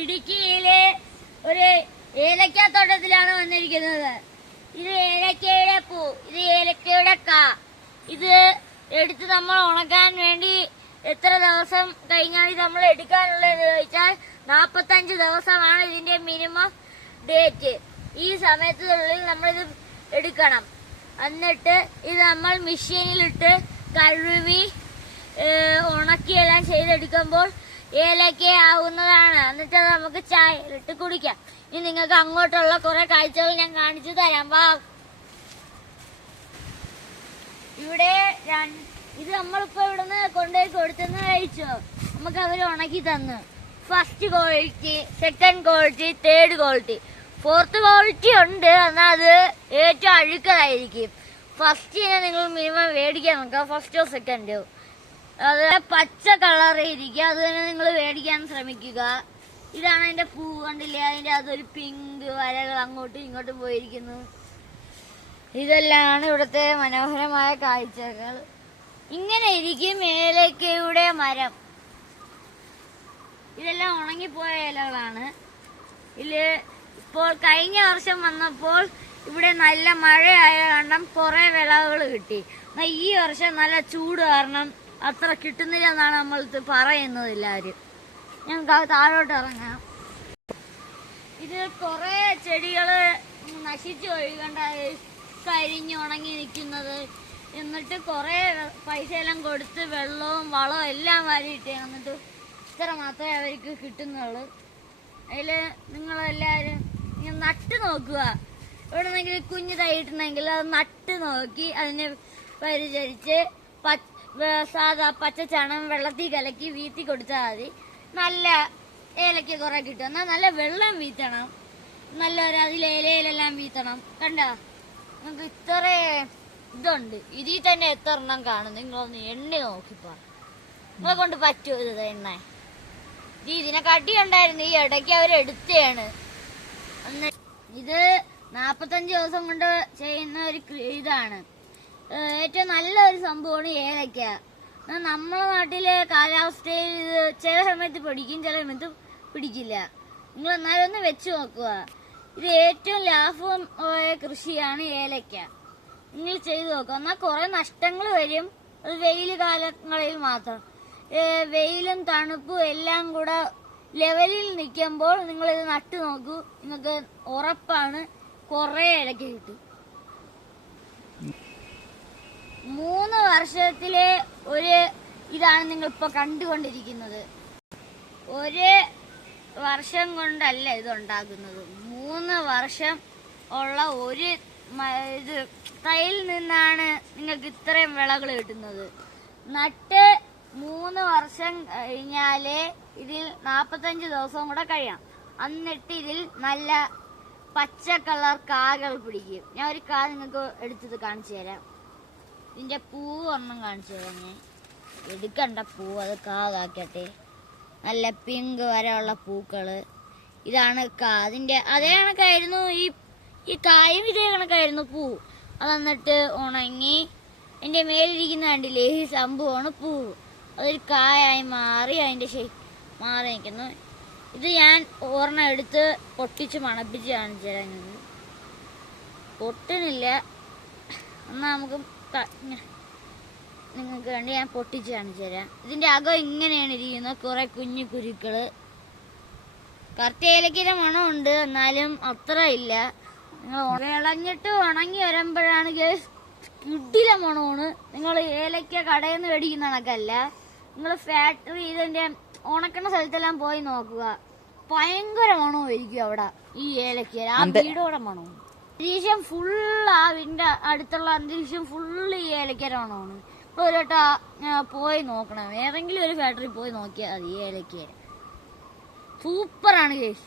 ഇടുക്കിയിലെ ഒരു ഏലക്കാത്തോട്ടത്തിലാണ് വന്നിരിക്കുന്നത്. ഇത് ഏലക്കയുടെ പൂ, ഇത് ഏലക്കയുടെ കാ. ഇത് എടുത്ത് നമ്മൾ ഉണക്കാൻ വേണ്ടി എത്ര ദിവസം കഴിഞ്ഞാൽ നമ്മൾ എടുക്കാനുള്ളതെന്ന് ചോദിച്ചാൽ 45 ദിവസമാണ് ഇതിന്റെ മിനിമം ഡേറ്റ്. ഈ സമയത്തിനുള്ളിൽ നമ്മളിത് എടുക്കണം. എന്നിട്ട് ഇത് നമ്മൾ മെഷീനിലിട്ട് കഴുകി ഉണക്കിയെല്ലാം ചെയ്തെടുക്കുമ്പോൾ ഏലക്ക ആവുന്നതാണ്. എന്നിട്ട് നമുക്ക് ചായയിലിട്ട് കുടിക്കാം. ഇനി നിങ്ങൾക്ക് അങ്ങോട്ടുള്ള കുറെ കാഴ്ചകൾ ഞാൻ കാണിച്ചു തരാം. വാ. ഇവിടെ ഇത് നമ്മളിപ്പോ ഇവിടുന്ന് കൊണ്ടുപോയി കൊടുത്തെന്ന് കഴിച്ചോ. നമുക്ക് അവര് ഉണക്കി തന്നു. First quality, second quality, third quality, fourth quality ഉണ്ട്. എന്നാൽ അത് ഏറ്റവും അഴുക്കതായിരിക്കും. ഫസ്റ്റിനെ നിങ്ങൾ മിനിമം മേടിക്കാൻ നോക്കുക, ഫസ്റ്റോ സെക്കൻഡോ. അത് പച്ച കളറ് ഇരിക്കുക, അത് തന്നെ നിങ്ങൾ മേടിക്കാൻ ശ്രമിക്കുക. ഇതാണ് അതിന്റെ പൂ, കണ്ടില്ലേ? അതിന്റെ അതൊരു പിങ്ക് വരകൾ അങ്ങോട്ടും ഇങ്ങോട്ടും പോയിരിക്കുന്നു. ഇതെല്ലാമാണ് ഇവിടുത്തെ മനോഹരമായ കാഴ്ചകൾ. ഇങ്ങനെ ഇരിക്കും ഏലക്കയുടെ മരം. ഇതെല്ലാം ഉണങ്ങിപ്പോയ ഇലകളാണ്. ഇതില് ഇപ്പോൾ കഴിഞ്ഞ വർഷം വന്നപ്പോൾ ഇവിടെ നല്ല മഴയായ കാരണം കുറെ വിളവുകൾ കിട്ടി. ഈ വർഷം നല്ല ചൂട് കാരണം അത്ര കിട്ടുന്നില്ല എന്നാണ് നമ്മൾ പറയുന്നത് എല്ലാവരും. ഞങ്ങൾക്ക് താഴോട്ട് ഇറങ്ങാം. ഇത് കുറെ ചെടികള് നശിച്ചു ഒഴുകണ്ട, കരിഞ്ഞ് ഉണങ്ങി നിൽക്കുന്നത്. എന്നിട്ട് കുറെ പൈസ എല്ലാം കൊടുത്ത് വെള്ളവും വളവും എല്ലാം വാരിയിട്ട് എന്നിട്ട് ഇത്ര മാത്രമേ അവർക്ക് കിട്ടുന്നുള്ളൂ. അതില് നിങ്ങളെല്ലാവരും നട്ട് നോക്കുക. എവിടെന്നെങ്കിലും കുഞ്ഞ് തൈയിട്ടുണ്ടെങ്കിൽ അത് നട്ട് നോക്കി അതിനെ പരിചരിച്ച് സാധാ പച്ച ചണം വെള്ളത്തിൽ കലക്കി വീത്തി കൊടുത്താൽ മതി. നല്ല ഏലക്ക കുറെ കിട്ടും. എന്നാൽ നല്ല വെള്ളം വീത്തണം, നല്ല അതിൽ ഇലയിലെല്ലാം വീത്തണം. കണ്ടോ, നിങ്ങൾക്ക് ഇത്ര ഇതുണ്ട്. ഇതിൽ തന്നെ എത്ര എണ്ണം കാണും. നിങ്ങളൊന്ന് എണ്ണ നോക്കിപ്പോ. നിങ്ങളെ കൊണ്ട് പറ്റുമോ ഇത് എണ്ണ? ഇതിനെ കട്ടി ഉണ്ടായിരുന്നു, ഈ ഇടയ്ക്ക് അവരെടുത്തയാണ്. ഇത് 45 ദിവസം കൊണ്ട് ചെയ്യുന്ന ഒരു ഇതാണ്. ഏറ്റവും നല്ലൊരു സംഭവമാണ് ഏലക്ക. നമ്മളെ നാട്ടിലെ കാലാവസ്ഥയിൽ ഇത് ചില സമയത്ത് പിടിക്കും, ചില സമയത്ത് പിടിക്കില്ല. നിങ്ങൾ എന്നാലും ഒന്ന് വെച്ച് നോക്കുക. ഇത് ഏറ്റവും ലാഭമായ കൃഷിയാണ് ഏലക്ക. നിങ്ങൾ ചെയ്തു നോക്കുക. എന്നാൽ കുറെ നഷ്ടങ്ങൾ വരും. അത് വെയിൽ കാലങ്ങളിൽ മാത്രം. വെയിലും തണുപ്പും എല്ലാം കൂടെ ലെവലിൽ നിൽക്കുമ്പോൾ നിങ്ങളിത് നട്ടു നോക്കൂ. നിങ്ങൾക്ക് ഉറപ്പാണ് കുറെ ഏലക്ക കിട്ടും. 3 വർഷത്തിലെ ഒരു ഇതാണ് നിങ്ങൾ ഇപ്പൊ കണ്ടുകൊണ്ടിരിക്കുന്നത്. ഒരു വർഷം കൊണ്ടല്ല ഇത് ഉണ്ടാക്കുന്നത്. 3 വർഷം ഉള്ള ഒരു ഇത് തൈയിൽ നിന്നാണ് നിങ്ങൾക്ക് ഇത്രയും വിളകൾ കിട്ടുന്നത്. നട്ട് 3 വർഷം കഴിഞ്ഞാലേ ഇതിൽ 45 ദിവസം കൂടെ കഴിയണം. എന്നിട്ട് ഇതിൽ നല്ല പച്ച കളർ കാകൾ പിടിക്കും. ഞാൻ ഒരു കാ നിങ്ങൾക്ക് എടുത്തത് കാണിച്ചു തരാം. ഇതിന്റെ പൂവ് ഒന്നും കാണിച്ചു തരാം. ഞാൻ എടുക്കണ്ട പൂവ്, അത് കാതാക്കട്ടെ. നല്ല പിങ്ക് വരെയുള്ള പൂക്കള്. ഇതാണ് കാ. അതിന്റെ അതേ കണക്കായിരുന്നു ഈ കായും ഇതേ കണക്കായിരുന്നു പൂ. അത് എന്നിട്ട് ഉണങ്ങി എന്റെ മേലിരിക്കുന്ന കണ്ടില്ലേ, ഈ സംഭവമാണ് പൂവ്. അതൊരു കായായി മാറി അതിന്റെ മാറി നിൽക്കുന്നു. ഇത് ഞാൻ ഒരെണ്ണം എടുത്ത് പൊട്ടിച്ച് മണപ്പിച്ച് കാണിച്ചു തരാം. പൊട്ടണില്ല, എന്നാ നമുക്ക് നിങ്ങൾക്ക് വേണ്ടി ഞാൻ പൊട്ടിച്ച് കാണിച്ചു തരാം. ഇതിന്റെ അകം ഇങ്ങനെയാണ് ഇരിക്കുന്നത്, കുറെ കുഞ്ഞു കുരുക്കള്. കറുത്ത ഏലക്കയുടെ മണമുണ്ട്, എന്നാലും അത്ര ഇല്ല. നിങ്ങൾ വിളഞ്ഞിട്ട് ഉണങ്ങി വരുമ്പോഴാണ് കിടില മണമാണ്. നിങ്ങൾ ഏലക്ക കടയിൽ നിന്ന് മേടിക്കുന്ന കണക്കല്ല. നിങ്ങൾ ഫാക്ടറി ഇതിന്റെ ഉണക്കുന്ന സ്ഥലത്തെല്ലാം പോയി നോക്കുക. ഭയങ്കര മണമായിരിക്കും അവിടെ ഈ ഏലക്ക. ആ വീടോടെ മണവും. അന്തരീക്ഷം ഫുള്ള്, ആ വീടിന്റെ അടുത്തുള്ള അന്തരീക്ഷം ഫുള്ള് ഈ ഏലക്കയുടെ മണമാണ്. ഇപ്പൊ ഒരു വട്ടം പോയി നോക്കണം. ഏതെങ്കിലും ഒരു ഫാക്ടറി പോയി നോക്കിയാൽ മതി. ഏലക്ക സൂപ്പറാണ് കേസ്.